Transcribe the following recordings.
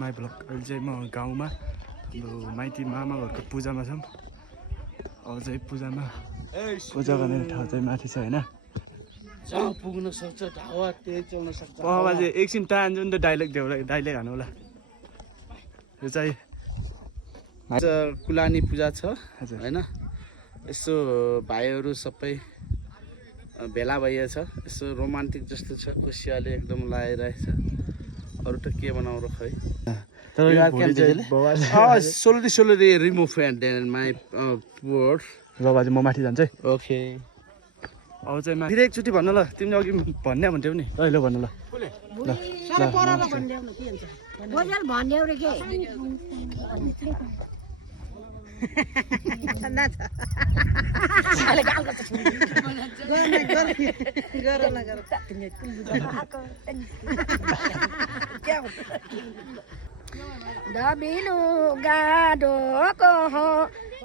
My blog. अहिले चाहिँ म गाउँमा हाम्रो माइती मामा घरको पूजामा छौँ। अब चाहिँ पूजा गर्ने ठाउँ चाहिँ माथि छ होइन। पुग्न सक्छ हावा तेज चल्न सक्छ। बाजे एकछिन तान्छु नि त डाइलेक्ट हानु होला। यो चाहिँ कुलानी पूजा छ हजुर होइन। यसो भाइहरू सबै भेला भइएछ। यसो रोमान्टिक जस्तो छ। खुसियाले एकदम लगाइरहेछ। अरू त के बनाउनु खै। सोल्डी रिमुभ एन्ड माई पोर्ड। ल बाजे म माथि जान्छु है। ओके अब चाहिँ फेरि एकचोटि भन्नु ल। तिमीले अघि भन्थ्यौ नि ल भन्नु ल। दबिनु गाडोको हो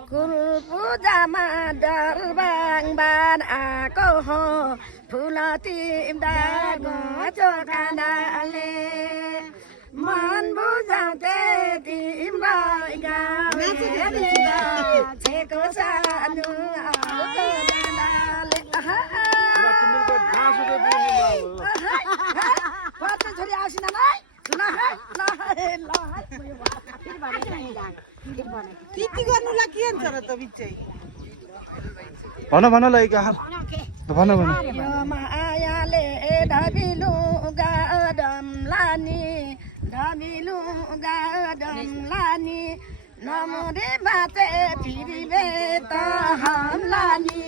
कुल पूजामा दरबाङ बान आएको हो फुल तिम्रा चोखानाले मन बुझाउँथे तिम्रो छेको सानो छोरी आउँसिन भन ल भन मायाले ढबिलु गाडम लानी नमुरे बाटे फिरी बेत हमलानी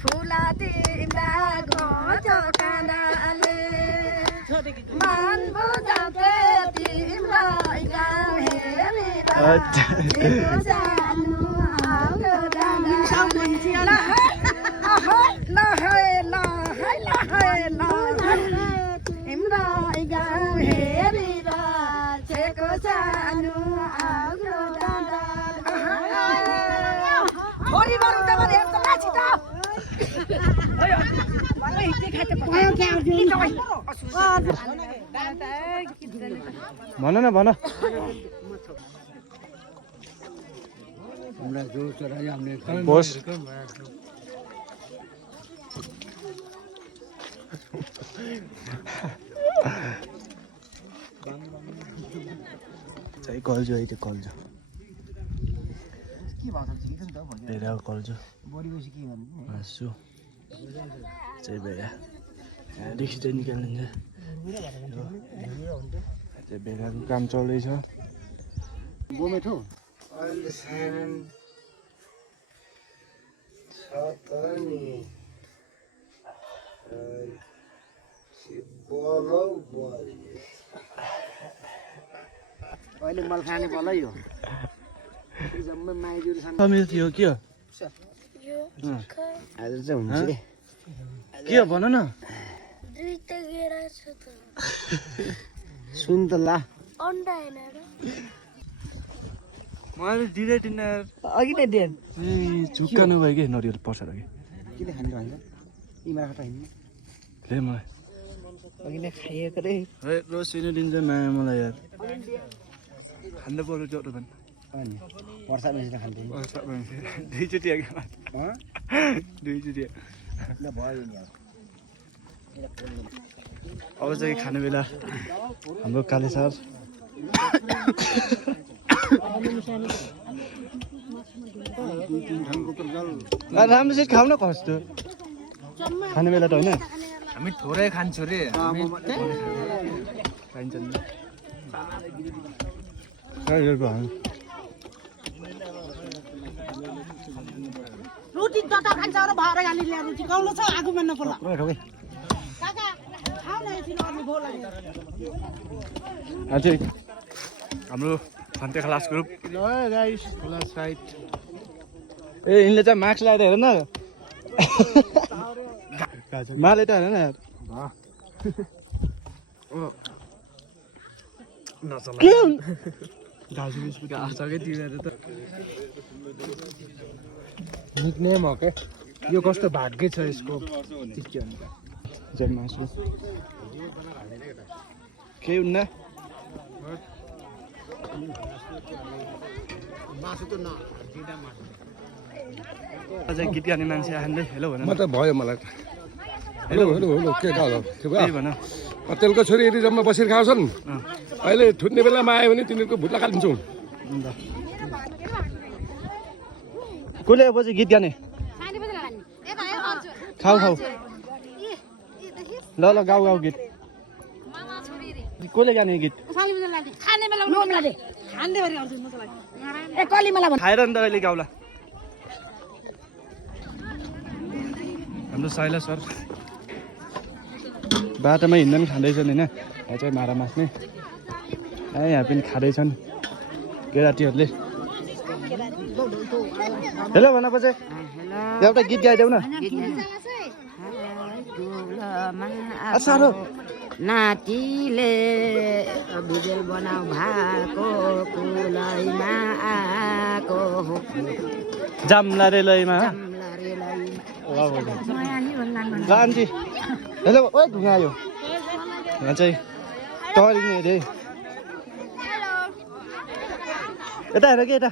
फुला तिम्रा घोचो कानाले मन बुझाउँथे तिम्रो गाउँ हेरेर सानो आउलो तिम्रो गाउँ हेरेर छेको सानो आउलो छोरी बरु त भने हेर्छ माछी त भन न भन। बोस चाहिँ कल्जो है त्यो कल्जो भेडा कल्जो हाँसु चाहिँ भेडा यहाँदेखि चाहिँ निकालिन्छ। चाहिँ भेडाको काम चल्दैछ। गोमेठो अहिले मल खाने बलै हो। समीर थियो के हो आज चाहिँ हुन्छ के हो भन न। सुन त ला मैले दिँदै दिन्न अघि नै दिएन। झुक्का नभए कि नरिवल पर्छ र कि किन खानु भन्छ इमा खाटा हिँड्नु ले मलाई अघि नै खाइएको रे। रोसिनु दिन्छ माया मलाई यार खानु पर्यो त्यो पनि अनि वर्षा बेसी खान्थे दुईचोटि दुईचोटि ल भयो नि अब चाहिँ खाने बेला हाम्रो काले सर राम्रोसित खाऊ न कस्तो खाने बेला त होइन हामी थोरै खान्छौँ रे खाइन्छ नि रोटी जता खान्छ र भएर गाली ल्याएर रोटी कौलो छ आगोमा नपर्ला काका खाऊ न एकछिन अनि भो लाग्यो अझै हाम्रो फन्टे क्लास ग्रुप ल गाइस क्लास साइड ए यिनले चाहिँ मास्क लगाएर हेर न माले त हेर न यार निकनेम हो क्या यो कस्तो भाग्य छ यसको मासु केही हुन्न अझै गीत गाउने मान्छे आउँदै हेलो भन म त भयो मलाई हेलो हेलो हेलो के गाउँ के त्यही भन तेलको छोरीहरू जम्मा बसेर खाउँछन् अहिले छुट्ने बेलामा आयो भने तिनीहरूको भुट्ला काटिन्छौँ कसले पछि गीत गाने खाऊ खाऊ ल ल गाऊ गाऊ गीत कसले गाने गीत खाएर नि त अहिले गाउला हाम्रो साइला सर बाटोमा हिँड्दा पनि खाँदैछन् होइन यहाँ चाहिँ मारा मास्ने यहाँ पनि खाँदैछन् केटाटीहरूले हेलो भन पछि एउटा गीत गाइदेऊ न साह्रो नातिले भिजेल बनाऊ भएको कुलैमा आएको जाम्ला रेलैमा गान्जी हेलो ओ ढुङ्गा आयो यहाँ चाहिँ टरिने अरे यता हेर कि यता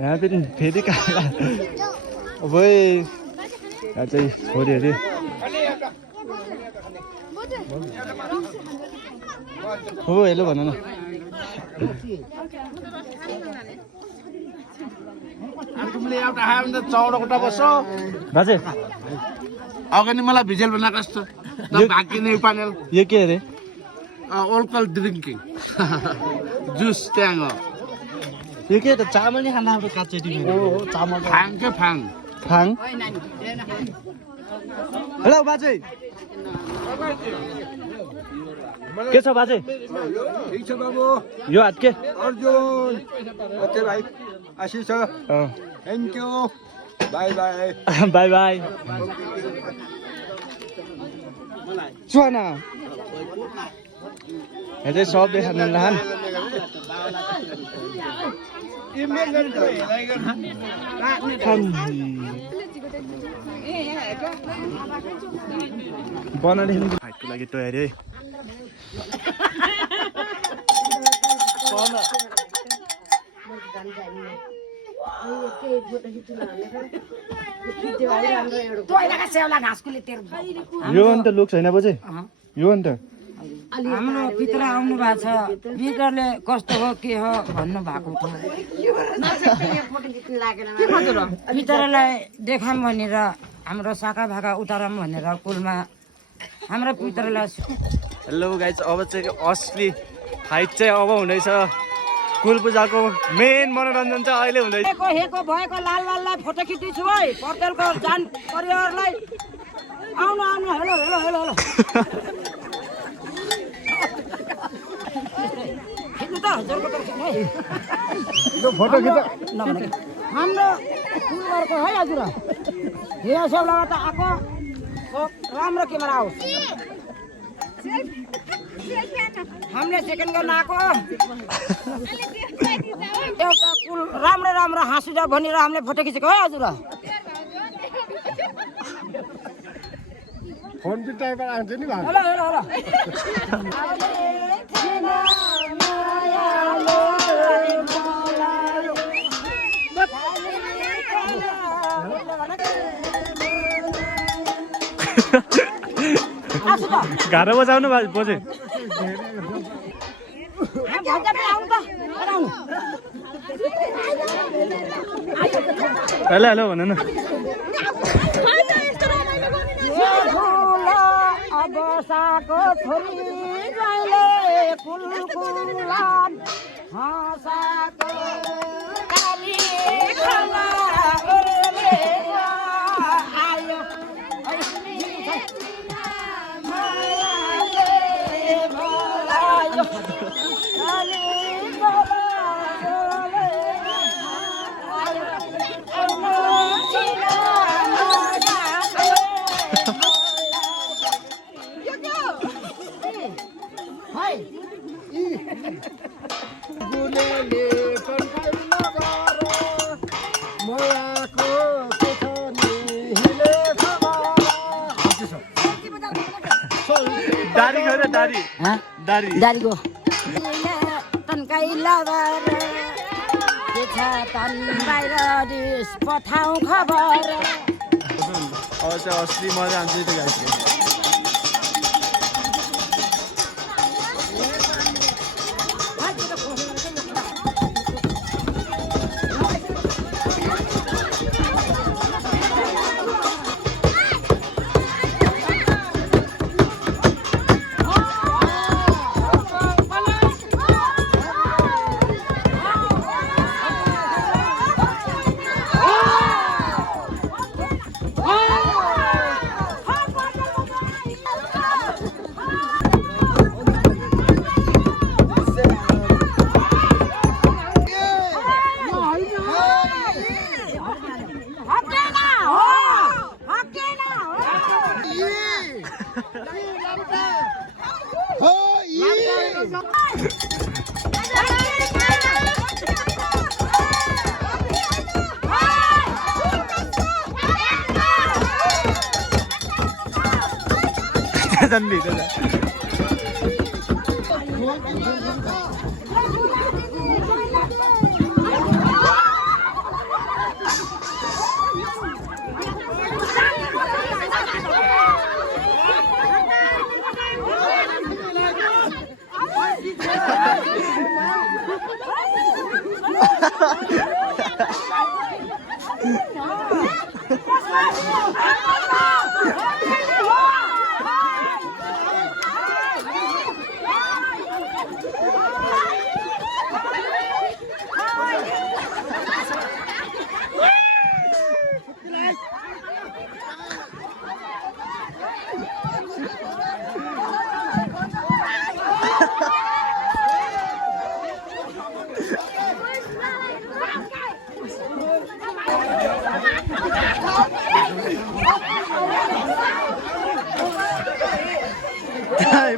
यहाँ पनि फेरि काला अब यहाँ चाहिँ छोरी अरे हो हेलो भन न एउटा खायो भने त चौडो खुट्टा बस्छ बाजे अगाडि मलाई भिजेल बनाएको जस्तो भाकिने पानेल यो के अरे अल्कोहल ड्रिङ्किङ जुस ट्याङ हो यो के त चामल नि खाँदा हाम्रो काँचै चामल फाङ के फाङ फाङ हेलो बाजे के छ बाजे ठिक छ बाबु यो हात के अर्जुन ओके भाइ आशिष छ thank you by by by by सुना यहाँ चाहिँ सब देखाउनु लान बनादेखि फाइटको लागि तयारी है यो अन्त लुक छैन बजे यो अन्त हाम्रो भित्र आउनु भएको छ भित्रले कस्तो हो के हो भन्नु भएको थियो भित्रलाई देखाम भनेर हाम्रो शाखा भाका उतारम भनेर कुलमा हाम्रो भित्रलाई हेलो गाइज अब चाहिँ असली फाइट चाहिँ अब हुँदैछ कुल पूजाको मेन मनोरञ्जन चाहिँ अहिले हुँदैछ हेको भएको लाल लाललाई फोटो खिच्दैछु है पर्तेलको जान परिवारलाई आउनु आउनु हेलो हेलो हेलो हेलो खिच्नु त हजुरको त खिच्नु है फोटो खिच हाम्रो कुलहरूको है हजुर यहाँ सेउलामा त आएको राम्रो क्यामेरा आओस् हामीले सेकेन्ड गर्न आएको एउटा कुल राम्रो राम्रो हाँसु जा भनेर हामीले फोटो खिचेको है हजुर फोन पनि टाइपमा आउँछ नि भाइ हेलो हेलो हेलो घाँडो बजाउनु बोजे हेलो हेलो भन न बसाको छोरी जहिले कुलकुलान हाँसाको काली खला ओर्ले आयो मायाले बोलायो काली बोलायोले आयो दारी गरेर दारी हाँ दारी दारीको तन्काई लबर के छ तन बाहिर डिस पठाउ खबर अब चाहिँ असली मजा आउँछ त्यो गाइसको जान्ने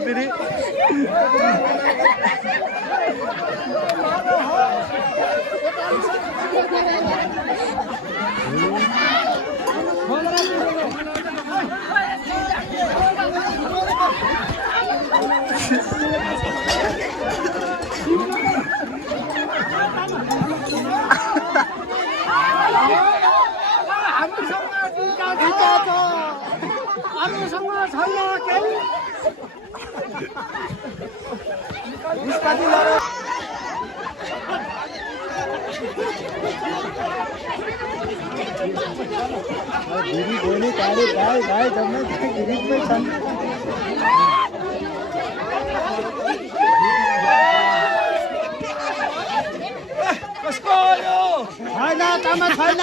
फेरि गिरी धोनी काले भाई भाई जम्मै गिरीमै छन् कसको यो छैन तामा छैन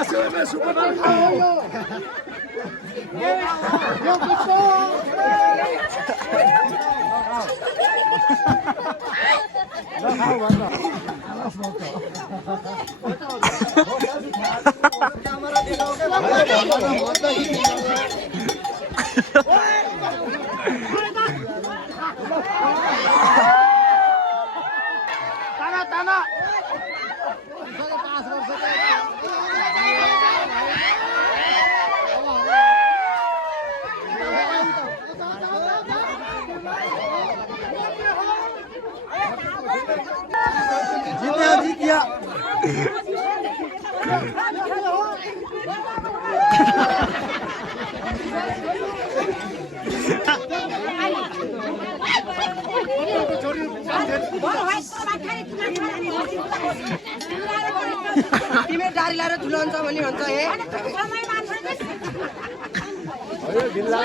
आसुमा सुपर खायो यो कसको खाऊ भन्न ताना ताना जीत गया तिमी दारी लाएर ठुलो हुन्छ भने भन्छ अरे गिल्ला